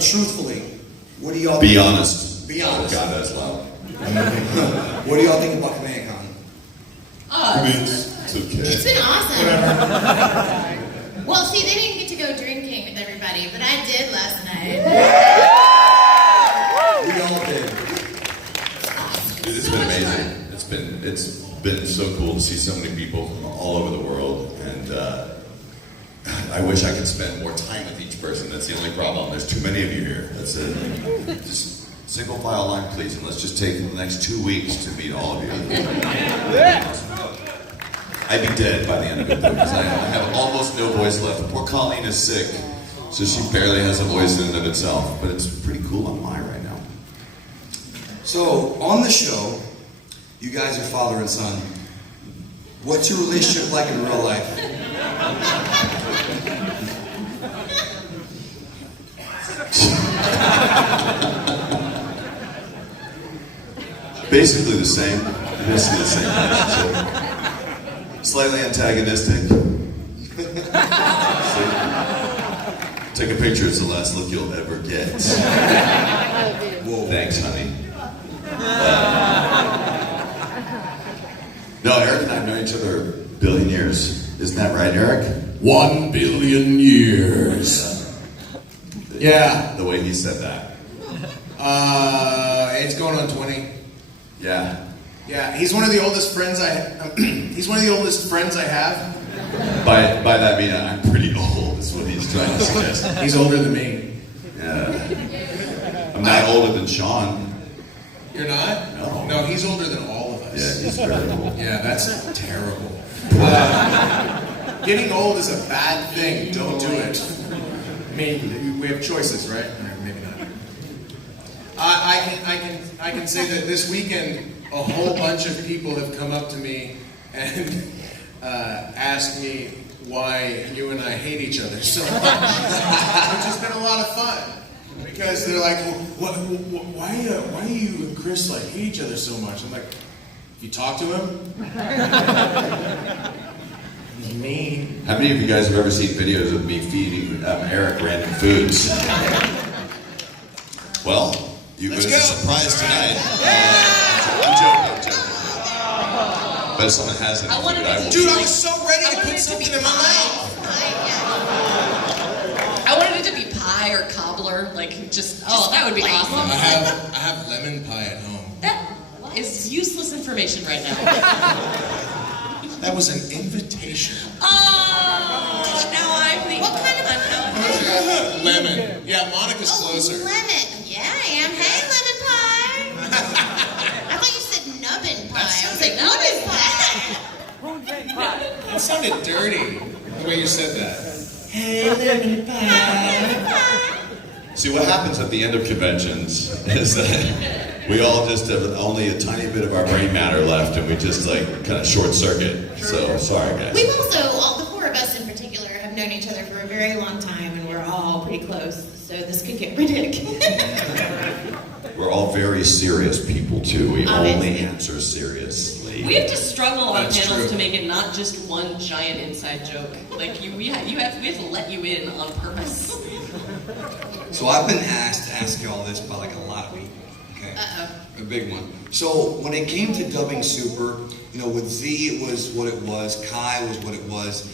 truthfully, what do y'all Be think? honest. Be honest. Oh, God, that's loud. What do y'all think about Kameha Con? I mean, it's okay. It's been awesome. Well, see, they didn't get to go drinking with everybody, but I did last night. We all did. Dude, it's been amazing. It's been so cool to see so many people from all over the world, and I wish I could spend more time with each person. That's the only problem. There's too many of you here. That's it. Just single file line, please, and let's just take the next 2 weeks to meet all of you. I'd be dead by the end of it, though, because I have almost no voice left. Poor Colleen is sick, so she barely has a voice in and of itself, but it's pretty cool on mine right now. So, on the show, you guys are father and son. What's your relationship like in real life? Basically the same. Basically the same relationship. Slightly antagonistic. Take a picture, it's the last look you'll ever get. Whoa. Thanks, honey. No, Eric and I have known each other a billion years. Isn't that right, Eric? 1 billion years. Yeah. The way he said that. It's going on 20. Yeah. Yeah, he's one of the oldest friends he's one of the oldest friends I have. By that I mean I'm pretty old, is what he's trying to suggest. He's older than me. Yeah. I'm not older than Sean. You're not? No. No, he's older than all of us. Yeah, he's very old. Yeah, that's terrible. Getting old is a bad thing. Don't do it. I mean, we have choices, right? Or maybe not. I can say that this weekend, a whole bunch of people have come up to me and asked me why you and I hate each other so much, which has been a lot of fun. Because they're like, well, why do you and Chris like hate each other so much? I'm like, you talk to him? He's mean. How many of you guys have ever seen videos of me feeding Eric random foods? Well, it was a surprise tonight. I'm joking. But if someone has any food, I will. Dude, I was so ready to put something in my mouth. I wanted it to be pie or cobbler, like just that would be awesome. I have lemon pie at home. That is useless information right now. That was an invitation. Oh, now I'm the. What kind of Lemon. Yeah, Monica's closer. Lemon. Yeah, I am. Hey, lemon pie. I thought you said nubbin pie. I was like, what is that? That sounded dirty, the way you said that. Hey, lemon pie. See, what happens at the end of conventions is that we all just have only a tiny bit of our brain matter left, and we just like kind of short circuit. So sorry, guys. We've also, all the four of us in particular, have known each other for a very long time, and we're all pretty close. So this could get ridiculous. We're all very serious people too. We Obviously. only answer seriously. We have to struggle on That's panels true. to make it not just one giant inside joke. Like we have to let you in on purpose. So I've been asked to ask y'all this by like a lot of people. Okay. A big one. So when it came to dubbing Super, with Z it was what it was, Kai was what it was.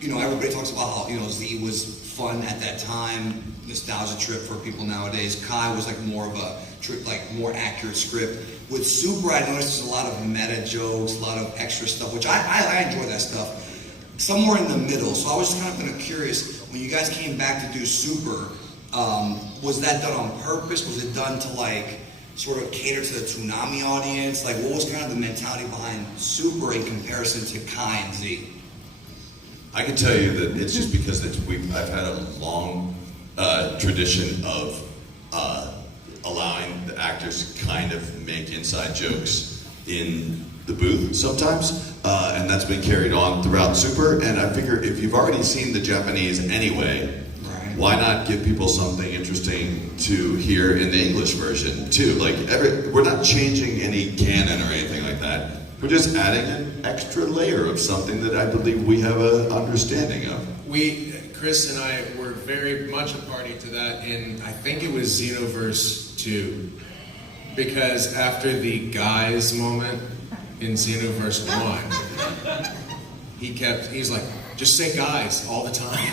Everybody talks about how Z was fun at that time, nostalgia trip for people nowadays. Kai was like more of a trip, like more accurate script. With Super, I noticed there's a lot of meta jokes, a lot of extra stuff, which I enjoy that stuff. Somewhere in the middle. So I was just kind of curious, when you guys came back to do Super, was that done on purpose? Was it done to like sort of cater to the Toonami audience? Like what was kind of the mentality behind Super in comparison to Kai and Z? I can tell you that it's just because I've had a long tradition of allowing the actors to kind of make inside jokes in the booth sometimes, and that's been carried on throughout Super. And I figure if you've already seen the Japanese anyway, why not give people something interesting to hear in the English version too? Like we're not changing any canon or anything like that. We're just adding an extra layer of something that I believe we have an understanding of. Chris and I were very much a party to that in, I think it was Xenoverse 2. Because after the guys moment in Xenoverse 1, he's like, just say guys all the time.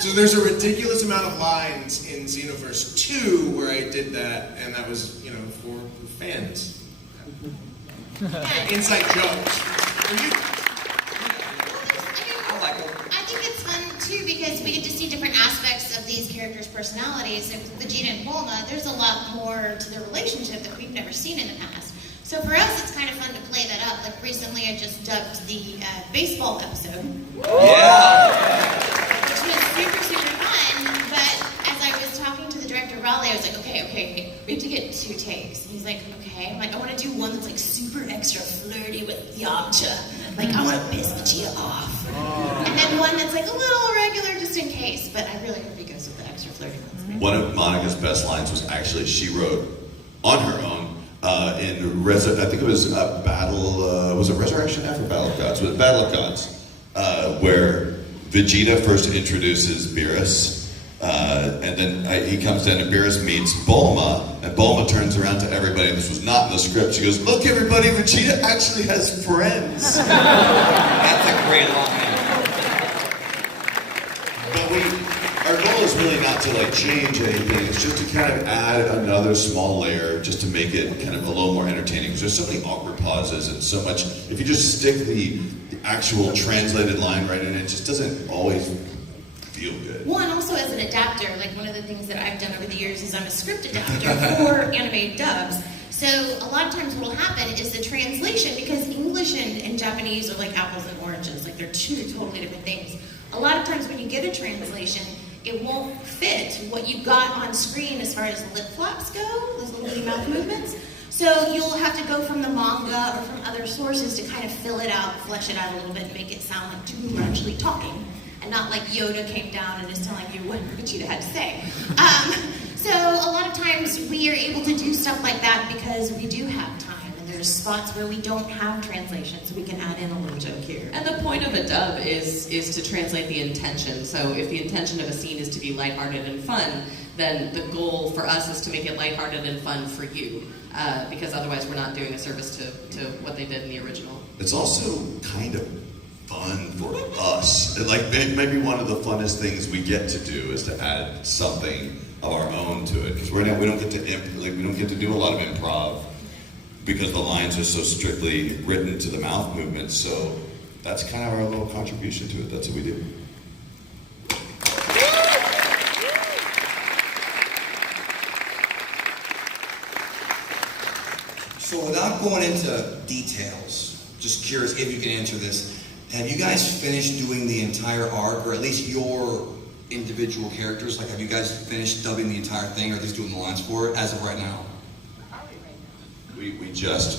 So there's a ridiculous amount of lines in Xenoverse 2 where I did that, and that was, for fans. Inside jokes. I think it's fun too because we get to see different aspects of these characters' personalities. And Vegeta and Bulma, there's a lot more to their relationship that we've never seen in the past. So for us, it's kind of fun to play that up. Like recently, I just dubbed the baseball episode. Yeah. Which was super, super fun. But as I was talking to the director, Raleigh, I was like, okay, we have to get 2 takes. And he's like, okay. I'm like, I want to do one that's like super extra flirty with Yamcha. Like, I want to piss Vegeta off. And then one that's like a little irregular just in case. But I really hope he goes with the extra flirty ones. One of Monica's best lines was actually she wrote on her own I think it was was it Resurrection F or Battle of Gods? It was Battle of Gods, where Vegeta first introduces Beerus, and then he comes down and Beerus meets Bulma, and Bulma turns around to everybody, and this was not in the script, she goes, look everybody, Vegeta actually has friends. That's a great line. But our goal is really not to change anything. It's just to kind of add another small layer, just to make it kind of a little more entertaining. Because there's so many awkward pauses and so much. If you just stick the actual translated line right in, it just doesn't always feel good. Well, and also as an adapter, like one of the things that I've done over the years is I'm a script adapter for animated dubs. So a lot of times what will happen is the translation, because English and Japanese are like apples and oranges, like they're 2 totally different things. A lot of times when you get a translation, it won't fit what you got on screen as far as lip flaps go, those little mouth movements. So you'll have to go from the manga or from other sources to kind of fill it out, flesh it out a little bit, and make it sound like 2 are actually talking, and not like Yoda came down and is telling you what Vegeta had to say. So a lot of times we are able to do stuff like that because we do have time. There's spots where we don't have translations, so we can add in a little joke here. And the point of a dub is to translate the intention. So if the intention of a scene is to be lighthearted and fun, then the goal for us is to make it lighthearted and fun for you. Because otherwise we're not doing a service to what they did in the original. It's also kind of fun for us. Maybe one of the funnest things we get to do is to add something of our own to it. Because we don't get to do a lot of improv, because the lines are so strictly written to the mouth movements, so that's kind of our little contribution to it. That's what we do. So without going into details, just curious if you can answer this, have you guys finished doing the entire arc, or at least your individual characters? Like, have you guys finished dubbing the entire thing, or at least doing the lines for it as of right now?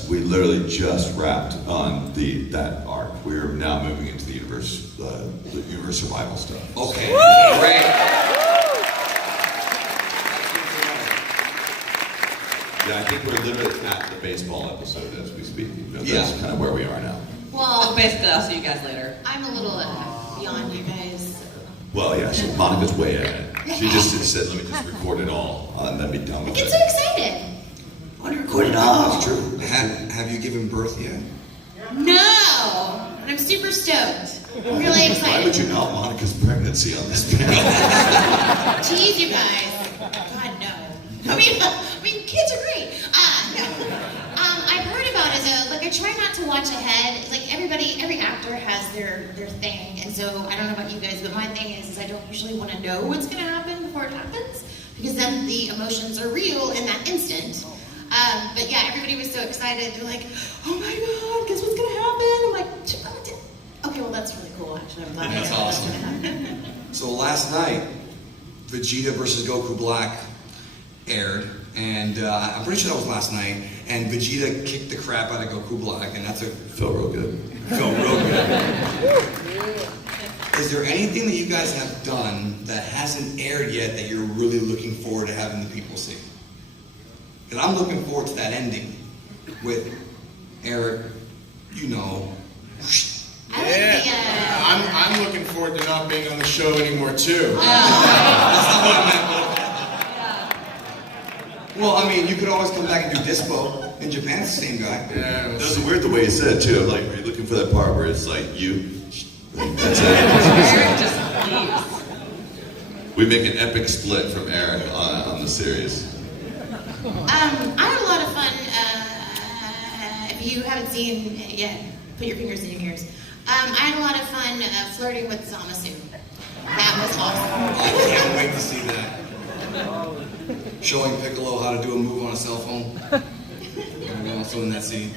We literally just wrapped on that arc. We're now moving into the universe survival stuff. Okay, great. Yeah, I think we're literally at the baseball episode as we speak. That's kind of where we are now. Well, Basically, I'll see you guys later. I'm a little beyond you guys. Well, yeah, so Monica's way ahead. She just said, let me just record it all and then be done I with get it. so excited. I want to record it all. That's true. Have you given birth yet? No! And I'm super stoked. I'm really Why excited. would you out Monica's pregnancy on this panel? Tease you guys. God, no. I mean, kids are great. No. I've heard about it though. Like, I try not to watch ahead. Like, every actor has their thing. And so, I don't know about you guys, but my thing is I don't usually want to know what's going to happen before it happens. Because then the emotions are real in that instant. But yeah, everybody was so excited. They're like, oh my God, guess what's going to happen? I'm like, okay, well, that's really cool, actually. I'm glad That's awesome. So last night, Vegeta versus Goku Black aired, and I'm pretty sure that was last night, and Vegeta kicked the crap out of Goku Black, and Felt real good. felt real good. Is there anything that you guys have done that hasn't aired yet that you're really looking forward to having the people see? Because I'm looking forward to that ending with Eric, I like I'm looking forward to not being on the show anymore too. Well, I mean, you could always come back and do Dispo. In Japan, it's the same guy. Yeah, That was weird the way he said it too. I'm like, are you looking for that part where it's like you? Like, that's it. Eric just leaves. We make an epic split from Eric on the series. I had a lot of fun. If you haven't seen it yet, put your fingers in your ears. I had a lot of fun flirting with Zamasu. That was awesome. I can't wait to see that. Showing Piccolo how to do a move on a cell phone. I'm also in that scene.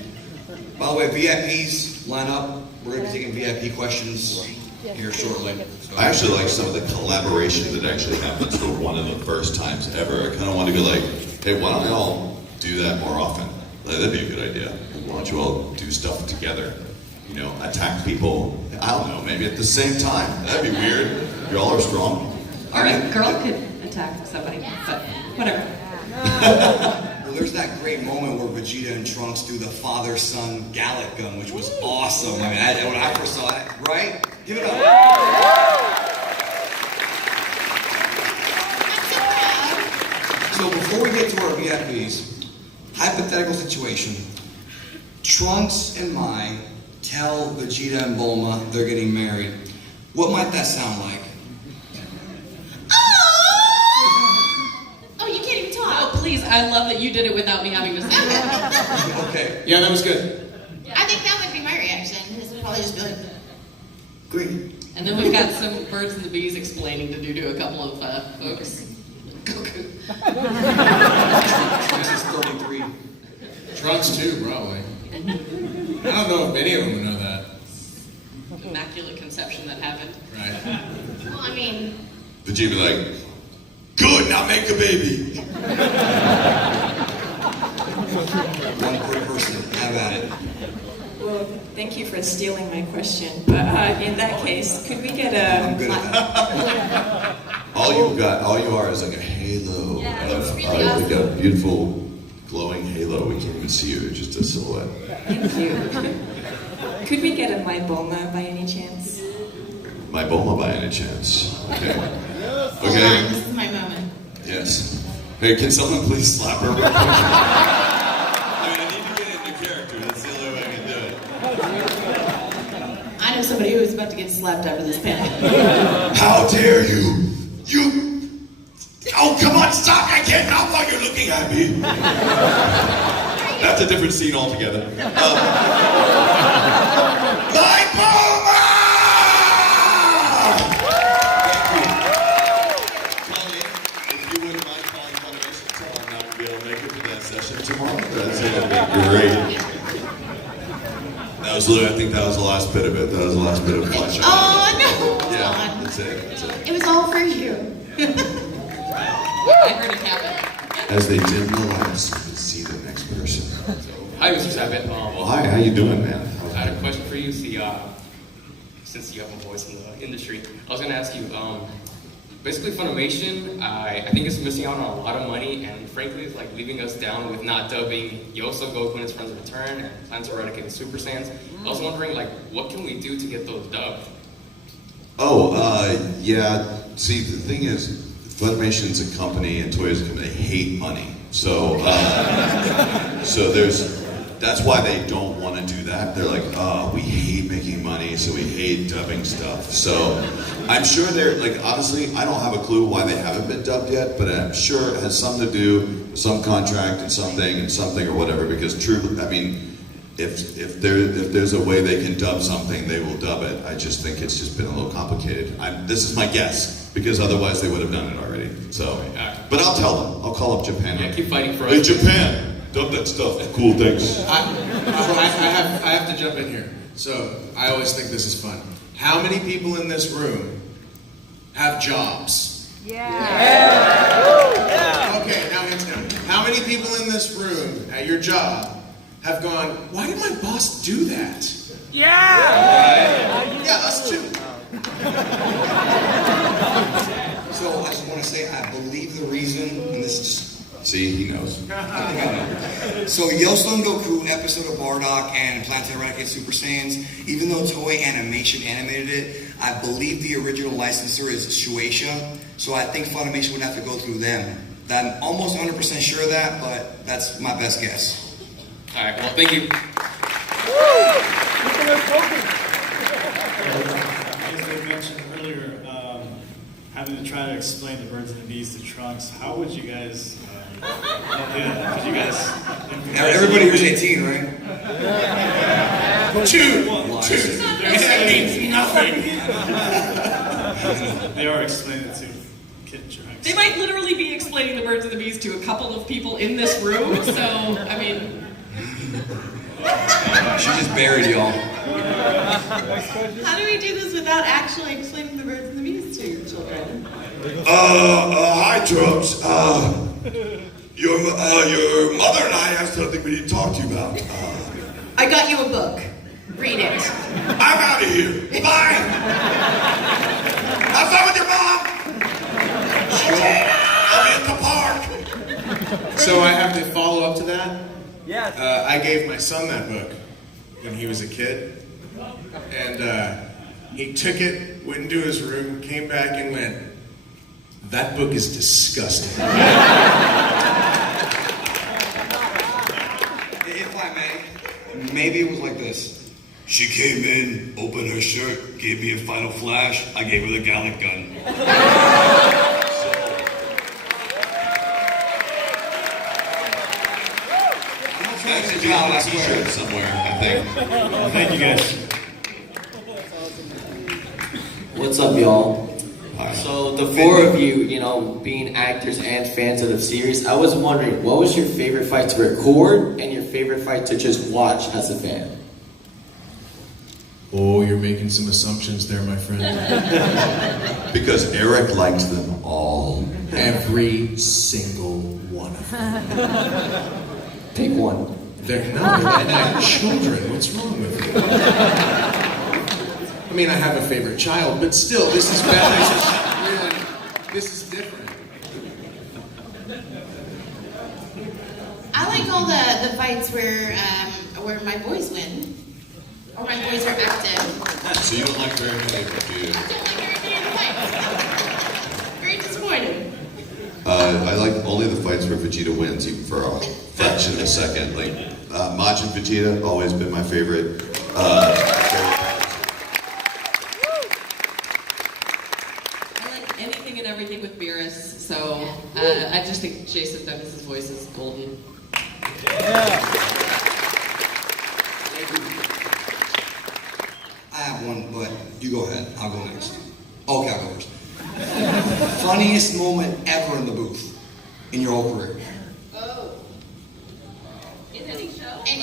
By the way, VIPs, line up. We're going to be taking VIP questions here shortly. So. I actually like some of the collaboration that actually happens for one of the first times ever. I kind of want to go like, hey, why don't we all do that more often? Like, that'd be a good idea. Why don't you all do stuff together? You know, attack people, I don't know, maybe at the same time. That'd be weird. Y'all are strong. Or a girl could attack somebody, but whatever. Well, there's that great moment where Vegeta and Trunks do the father-son Gallic gun, which was awesome. I mean, when I first saw it, right? Give it up. So before we get to our VIPs, hypothetical situation. Trunks and Mai tell Vegeta and Bulma they're getting married. What might that sound like? Oh, you can't even talk. Oh, please, I love that you did it without me having to say it. Okay, Yeah, that was good. I think that would be my reaction. This would probably just be like, great. And then we've got some birds and the bees explaining to do to a couple of folks. Goku. Trunks is 33. Trunks too, probably. I don't know if any of them would know that. Immaculate conception that happened. Right. well, I mean, Vegeta be like, good, now make a baby. One per person. Have at it. Well, thank you for stealing my question. But in that case, could we get I'm good a... at that. All you are is like a halo. Yeah, of, it's really like a beautiful glowing halo. We can't even see you, it's just a silhouette. Thank you. Could we get a My Bulma by any chance? My Bulma by any chance. Okay. hold on, Okay. this is my moment. Yes. Hey, can someone please slap her real quick? I mean, I need to get into character. That's the only way I can do it. I know somebody who is about to get slapped after this panel. How dare you? You... Oh, come on, stop! I can't not while you're looking at me. That's a different scene altogether. My Bulma! Tony, if you wouldn't mind calling Funimation, tell them not to be able to make it to that session tomorrow. That's great. That was literally, I think that was the last bit of it. That was the last bit of flesh. Oh, no! Yeah, Hold on. that's it. That's it. It was all for you. I heard it happen. As they dim the lights, you can see the next person. Hi, Mr. Sabat. Well, hi, how you doing, man? I had a question for you. See, since you have a voice in the industry, I was going to ask you, basically Funimation, I think it's missing out on a lot of money, and frankly, it's like leaving us down with not dubbing Yoso, Goku and his friends return, and Plans to Eradicate the Super Saiyans. I was wondering, like, what can we do to get those dubbed? Oh, yeah. See, the thing is, Funimation's a company and Toei's a company. They hate money. So, that's why they don't want to do that. They're like, we hate making money, so we hate dubbing stuff. So, I'm sure they're, like, honestly, I don't have a clue why they haven't been dubbed yet, but I'm sure it has something to do with some contract and something or whatever, because truly, I mean, if there's a way they can dub something, they will dub it. I just think it's just been a little complicated. This is my guess, because otherwise they would have done it already. So, but I'll tell them. I'll call up Japan. Yeah, keep fighting for us. Hey, Japan, dub that stuff. Cool things. I have to jump in here. So I always think this is fun. How many people in this room have jobs? Yeah. Okay, now hands down. How many people in this room at your job have gone, why did my boss do that? Yeah, us too. So I just want to say, I believe the reason, and this is just See, he knows. So Yosun Goku, episode of Bardock, and Planetary Renegade Super Saiyans, even though Toei Animation animated it, I believe the original licensor is Shueisha, so I think Funimation would have to go through them. I'm almost 100% sure of that, but that's my best guess. All right, well, thank you. As they mentioned earlier, having to try to explain the birds and the bees to Trunks, how would you guys do that? Could you guys... Now, everybody here's 18, right? Two. That means nothing. They are explaining it to Kid Trunks. They might literally be explaining the birds and the bees to a couple of people in this room, so, I mean... She just buried y'all. How do we do this without actually explaining the birds and the bees to your children? Hi, Trunks. Your mother and I have something we need to talk to you about. I got you a book. Read it. I'm out of here. Bye. Have fun with your mom. I'll be at the park. So I have to follow up to that? Yes. I gave my son that book when he was a kid. And he took it, went into his room, came back and went, "That book is disgusting." If I may, maybe it was like this. She came in, opened her shirt, gave me a final flash. I gave her the Gallic gun. That's a job I swear somewhere, I think. Thank you guys. What's up, y'all? Hi. So the four of you, being actors and fans of the series, I was wondering, what was your favorite fight to record and your favorite fight to just watch as a fan? Oh, you're making some assumptions there, my friend. Because Eric liked them all. Every single one of them. Pick one. They're my children. What's wrong with you? I mean, I have a favorite child, but still, this is bad. This is different. I like all the fights where my boys win. Or my boys are active. So you don't like very many of them, do you? I don't like everything in the fights. Very disappointed. I like only the fights where Vegeta wins, even for a fraction of a second. Like, Majin Vegeta, always been my favorite. I like anything and everything with Beerus, so I just think Jason Douglas' voice is golden. I have one, but you go ahead. I'll go next. Okay, I'll go first. Funniest moment ever in the booth in your whole career. Oh. In any show? In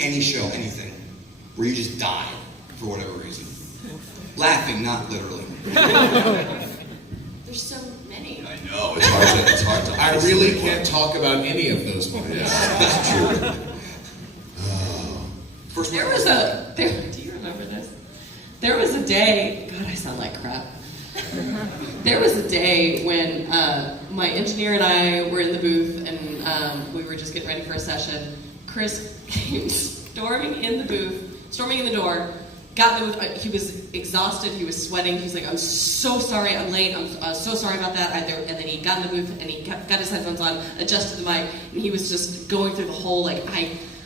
Any show, anything. Where you just died for whatever reason. Laughing, not literally. There's so many. I know, it's hard to I really can't talk about any of those moments. Yeah, that's true. First Do you remember this? There was a day, God, I sound like crap. There was a day when my engineer and I were in the booth and we were just getting ready for a session. Chris came storming in the door, got the booth, he was exhausted, he was sweating, he's like, "I'm so sorry, I'm late, I'm so sorry about that." And then he got in the booth and he got his headphones on, adjusted the mic, and he was just going through the whole, I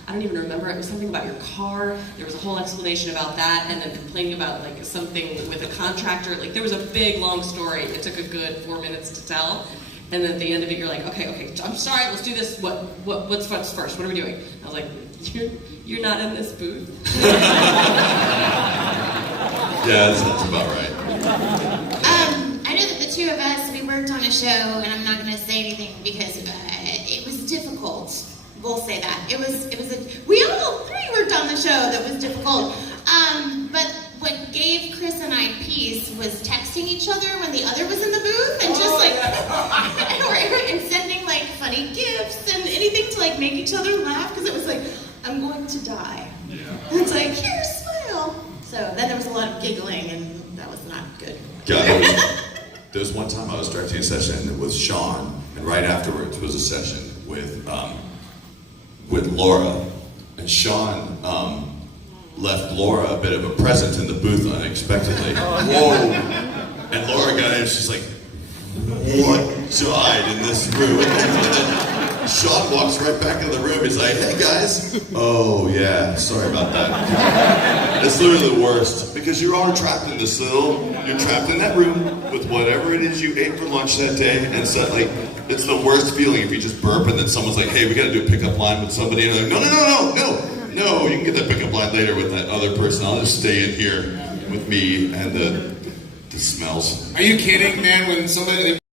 don't even remember. It was something about your car. There was a whole explanation about that, and then complaining about something with a contractor. There was a big long story. It took a good 4 minutes to tell, and then at the end of it, you're like, okay, I'm sorry. Let's do this. What's first? What are we doing? I was like, you're not in this booth. Yeah, that sounds about right. I know that the two of us, we worked on a show, and I'm not going to say anything because it was difficult. We'll say that. We all three worked on the show that was difficult. But what gave Chris and I peace was texting each other when the other was in the booth and just and sending funny gifts and anything to make each other laugh because it was I'm going to die. Yeah. And it's here, smile. So then there was a lot of giggling and that was not good. Yeah, there was one time I was directing a session with Sean, and right afterwards was a session with Laura, and Sean left Laura a bit of a present in the booth unexpectedly. Whoa! And Laura got in, she's like, "What died in this room?" And then Sean walks right back in the room. He's like, "Hey guys." "Oh yeah, sorry about that." It's literally the worst because you are trapped in this you're trapped in that room with whatever it is you ate for lunch that day, and so like it's the worst feeling if you just burp and then someone's like, "Hey, we got to do a pickup line with somebody," and they're like, "No, you can get that pickup line later with that other person. I'll just stay in here with me and the smells." Are you kidding, man? When somebody